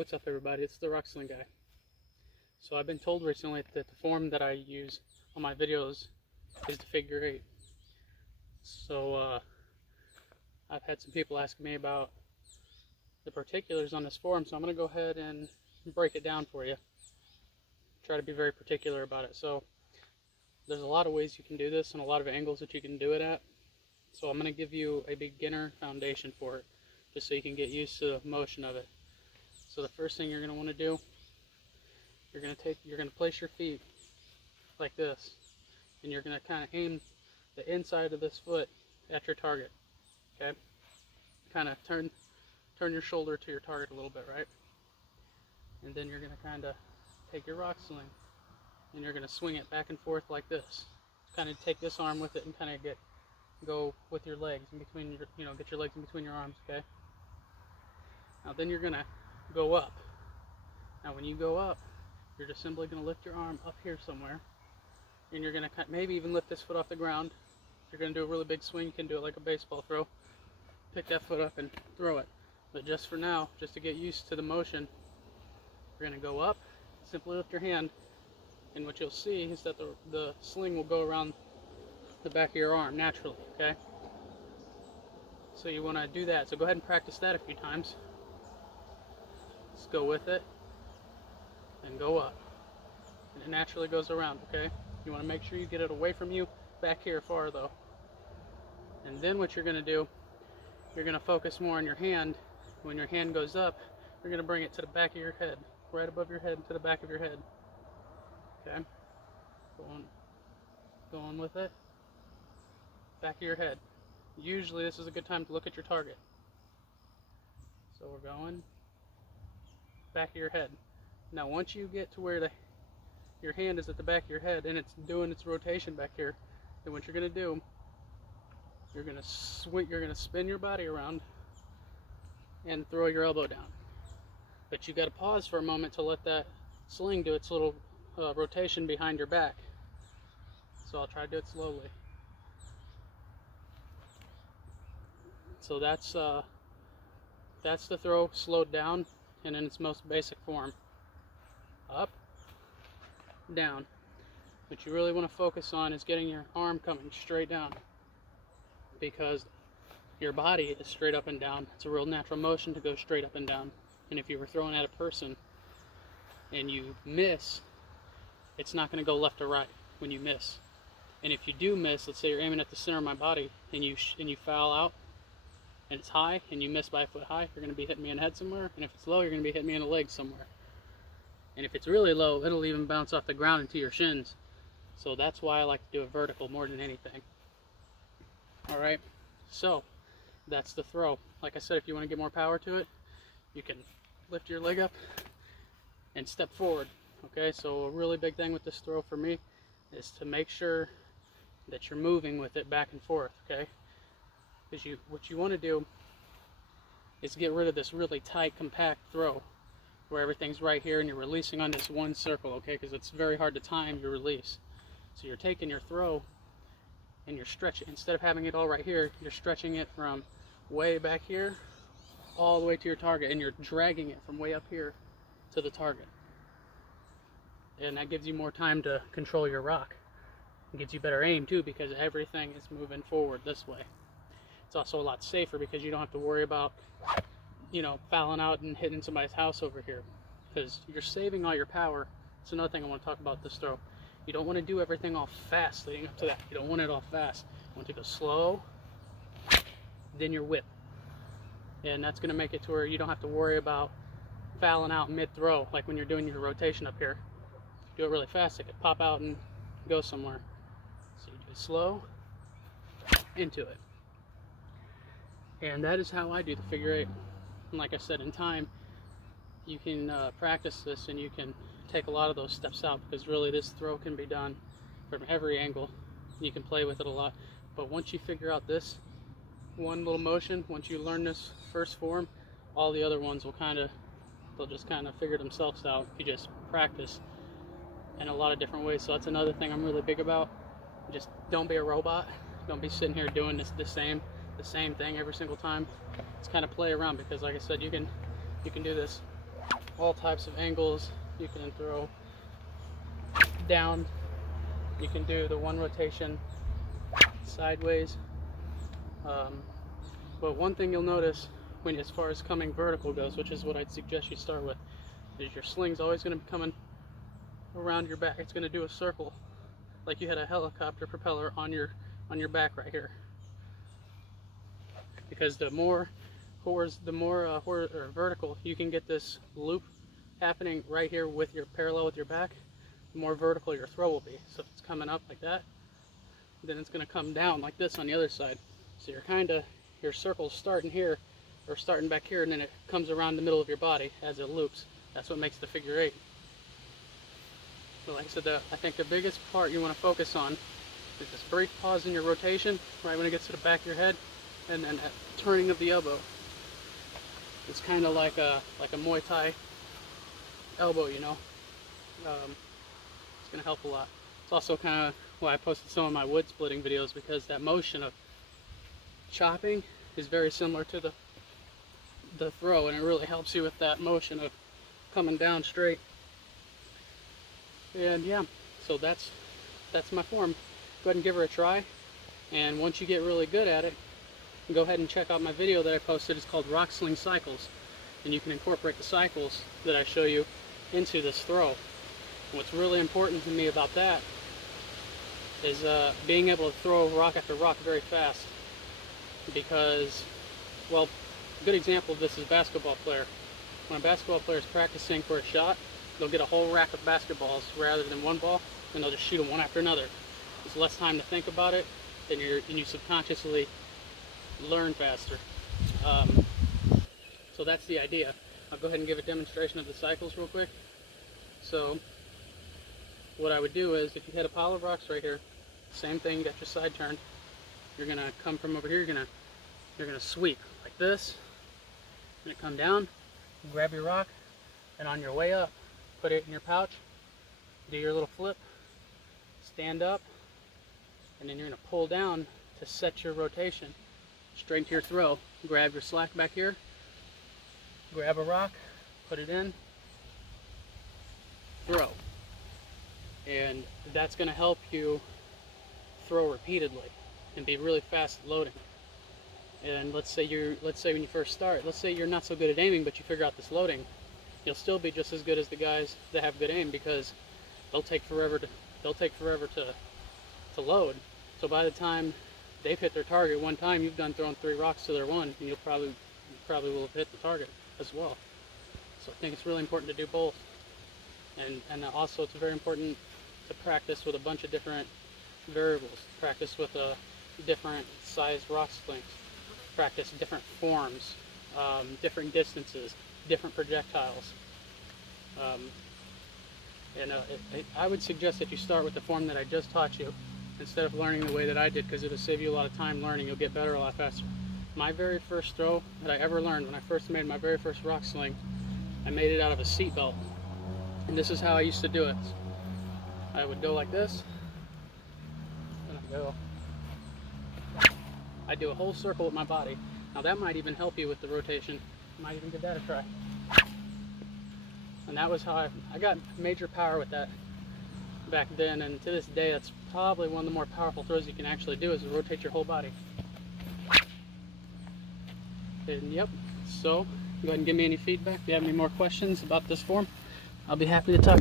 What's up, everybody? It's the rock sling guy. So I've been told recently that the form that I use on my videos is the figure 8. So I've had some people asking me about the particulars on this form, so I'm going to go ahead and break it down for you. Try to be very particular about it. So there's a lot of ways you can do this and a lot of angles that you can do it at. So I'm going to give you a beginner foundation for it, just so you can get used to the motion of it. So the first thing you're going to want to do, you're going to place your feet like this, and you're going to kind of aim the inside of this foot at your target. Okay, kind of turn your shoulder to your target a little bit, right? And then you're going to kind of take your rock sling and you're going to swing it back and forth like this. Kind of take this arm with it and kind of go with your legs in between your, get your legs in between your arms. Okay. Now then you're going to go up. Now when you go up, you're just simply going to lift your arm up here somewhere, and you're going to maybe even lift this foot off the ground. If you're going to do a really big swing, you can do it like a baseball throw. Pick that foot up and throw it. But just for now, just to get used to the motion, you're going to go up, simply lift your hand, and what you'll see is that the sling will go around the back of your arm naturally, okay? So you want to do that. So go ahead and practice that a few times. Just go with it and go up, and it naturally goes around. Okay, you want to make sure you get it away from you back here far though. And then what you're going to do, you're going to focus more on your hand. When your hand goes up, you're going to bring it to the back of your head, right above your head, to the back of your head. Okay, go on with it, back of your head. Usually this is a good time to look at your target. So we're going back of your head. Now once you get to where your hand is at the back of your head and it's doing its rotation back here, then what you're going to do, you're going to spin your body around and throw your elbow down. But you got to pause for a moment to let that sling do its little rotation behind your back. So I'll try to do it slowly. So that's the throw slowed down and in its most basic form. Up, down. What you really want to focus on is getting your arm coming straight down, because your body is straight up and down. It's a real natural motion to go straight up and down. And if you were throwing at a person and you miss, it's not going to go left or right when you miss. And if you do miss, let's say you're aiming at the center of my body and you foul out and it's high and you miss by a foot high, you're going to be hitting me in the head somewhere. And if it's low, you're going to be hitting me in the leg somewhere. And if it's really low, it'll even bounce off the ground into your shins. So that's why I like to do it vertical more than anything. Alright, so that's the throw. Like I said, if you want to get more power to it, you can lift your leg up and step forward. Okay, so a really big thing with this throw for me is to make sure that you're moving with it back and forth, okay? Because what you want to do is get rid of this really tight, compact throw where everything's right here and you're releasing on this one circle, okay? Because it's very hard to time your release. So you're taking your throw and you're stretching. Instead of having it all right here, you're stretching it from way back here all the way to your target, and you're dragging it from way up here to the target. And that gives you more time to control your rock. It gives you better aim too, because everything is moving forward this way. It's also a lot safer because you don't have to worry about, fouling out and hitting somebody's house over here, because you're saving all your power. It's another thing I want to talk about this throw. You don't want to do everything all fast leading up to that. You don't want it all fast. You want to go slow, then your whip. And that's going to make it to where you don't have to worry about fouling out mid-throw, like when you're doing your rotation up here. If you do it really fast, it could pop out and go somewhere. So you do it slow, into it. And that is how I do the figure 8. And like I said, in time, you can practice this and you can take a lot of those steps out, because really this throw can be done from every angle. You can play with it a lot. But once you figure out this one little motion, once you learn this first form, all the other ones will they'll just kind of figure themselves out if you just practice in a lot of different ways. So that's another thing I'm really big about. Just don't be a robot. Don't be sitting here doing the same thing every single time. It's kind of play around, because like I said, you can do this all types of angles. You can throw down. You can do the one rotation sideways. But one thing you'll notice as far as coming vertical goes, which is what I'd suggest you start with, is your sling's always going to be coming around your back. It's going to do a circle like you had a helicopter propeller on your back right here. Because the more vertical you can get this loop happening right here with your parallel with your back, the more vertical your throw will be. So if it's coming up like that, then it's going to come down like this on the other side. So your circle's starting here, or starting back here, and then it comes around the middle of your body as it loops. That's what makes the figure eight. But like I said, I think the biggest part you want to focus on is this brief pause in your rotation, right when it gets to the back of your head, and then that turning of the elbow. It's kind of like a Muay Thai elbow, you know. It's going to help a lot. It's also kind of why I posted some of my wood splitting videos, because that motion of chopping is very similar to the throw, and it really helps you with that motion of coming down straight. And yeah, so that's my form. Go ahead and give her a try, and once you get really good at it, go ahead and check out my video that I posted. It's called Rock Sling Cycles, and you can incorporate the cycles that I show you into this throw. And what's really important to me about that is being able to throw rock after rock very fast, because, well, a good example of this is a basketball player. When a basketball player is practicing for a shot, they'll get a whole rack of basketballs rather than one ball, and they'll just shoot them one after another. There's less time to think about it, and you subconsciously learn faster. So that's the idea. I'll go ahead and give a demonstration of the cycles real quick. So what I would do is, if you had a pile of rocks right here, same thing, you got your side turned, you're gonna come from over here, you're gonna sweep like this, and come down, grab your rock, and on your way up, put it in your pouch, do your little flip, stand up, and then you're gonna pull down to set your rotation straight into your throw. Grab your slack back here, grab a rock, put it in, throw. And that's going to help you throw repeatedly and be really fast at loading. And let's say when you first start, let's say you're not so good at aiming, but you figure out this loading, you'll still be just as good as the guys that have good aim, because they'll take forever to load. So by the time they've hit their target one time, you've done throwing 3 rocks to their one, and you probably will have hit the target as well. So I think it's really important to do both. And also it's very important to practice with a bunch of different variables. Practice with different size rock slings. Practice different forms, different distances, different projectiles. I would suggest that you start with the form that I just taught you, instead of learning the way that I did, because it'll save you a lot of time learning. You'll get better a lot faster. My very first throw that I ever learned, when I first made my very first rock sling, I made it out of a seat belt. And this is how I used to do it. I would go like this, and I do a whole circle with my body. Now that might even help you with the rotation. You might even give that a try. And that was how I got major power with that back then, and to this day that's probably one of the more powerful throws you can actually do, is to rotate your whole body. And yep, so go ahead and give me any feedback. If you have any more questions about this form, I'll be happy to talk.